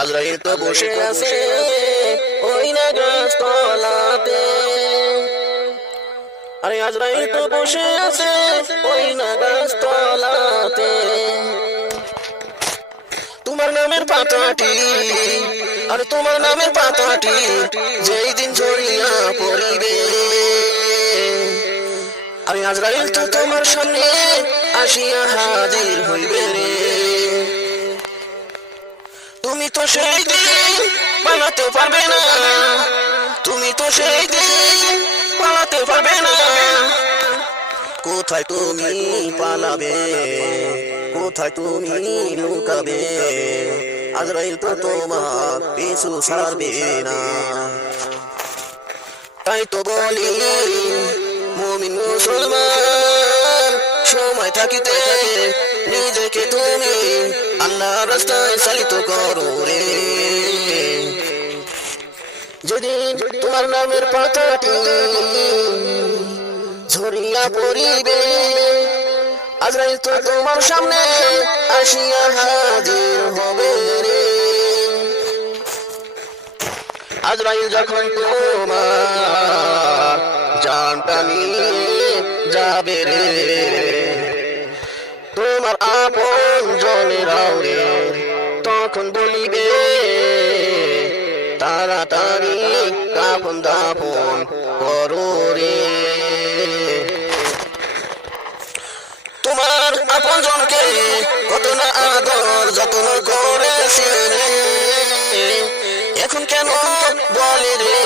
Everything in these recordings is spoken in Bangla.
আজরাইল তো বসে আছে ওই না গাছতলাতে আরে আজরাইল তো বসে আছে ওই না গাছতলাতে তোমার নামের পাতাটি আর তোমার নামের পাতাটি যেই দিন ছড়িয়া পড়িবে। আমি আজরাইল তো তোমার সামনে আসিয়া হাজির হইবে রে। তো সেই দিন পালাতে পারবে না। তুমি তো সেই দিন পালাতে পারবে না। কোথায় তুমি পালাবে? কোথায় তুমি লুকাবে? আজরাইল তো তোমার পিছু ছাড়বে না। তাই তো বলি, মুমিন মুসলমান, সময় থাকিতে নিজেকে আল্লাহ রাস্তায় চালিত করো রে। যেদিন তোমার নামের পাতাটি ঝরিয়া পড়িবে আজরাইল তো তোমার সামনে আসিয়া হাজির হবে রে। যখন তোমার জানটা নিয়ে যাবে রে। আপন জনেরাও রে তখন বলিবে, তাড়াতাড়ি কাপন দাপন করো রে। তোমার আপন জনকে কত না আদর যত্ন করেছিলে এখন কেন বলে রে,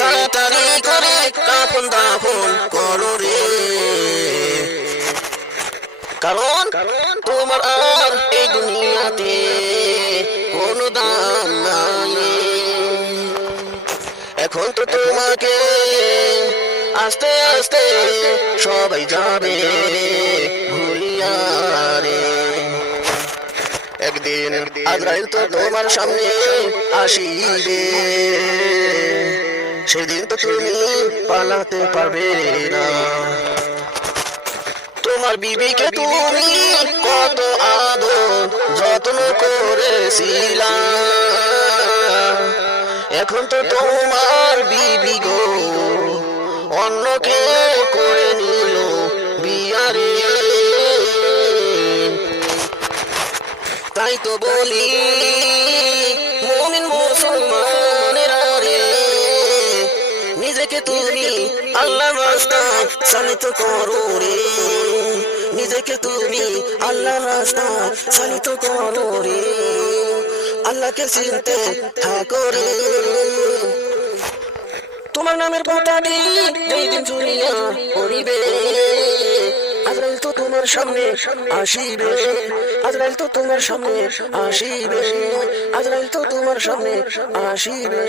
তাড়াতাড়ি করে কাপন দাপন করো রে। কারণ তোমার আর এই দুনিয়াতে কোনো দাম নাই। এখন তো তোমাকে আস্তে আস্তে সবাই যাবে ভুলিয়া রে। একদিন আজরাইল তো তোমার সামনে আসিবে। সেদিন তো তুমি পালাতে পারবে না। তোমার বিবিকে তুমি করেছিলা এখন তো তোমার বিবি গো অন্যকে করে নিল বিয়ারে। তাই তো বলি, মমিন মুসলমানেরা রে, নিজেকে তুমি আল্লাহ রাস্তা চালিত করো রে। নিজেকে তুমি আল্লাহ রাস্তা চালিত করো রে। আল্লাহকে চিনতে রে তোমার নামের পাতাটি যেই দিন জুড়িয়া পড়িবে। আজরাইল তো তোমার সামনে আসিবে। আজরাইল তো তোমার সামনে আসিবে। আজরাইল তো তোমার সামনে আসিবে।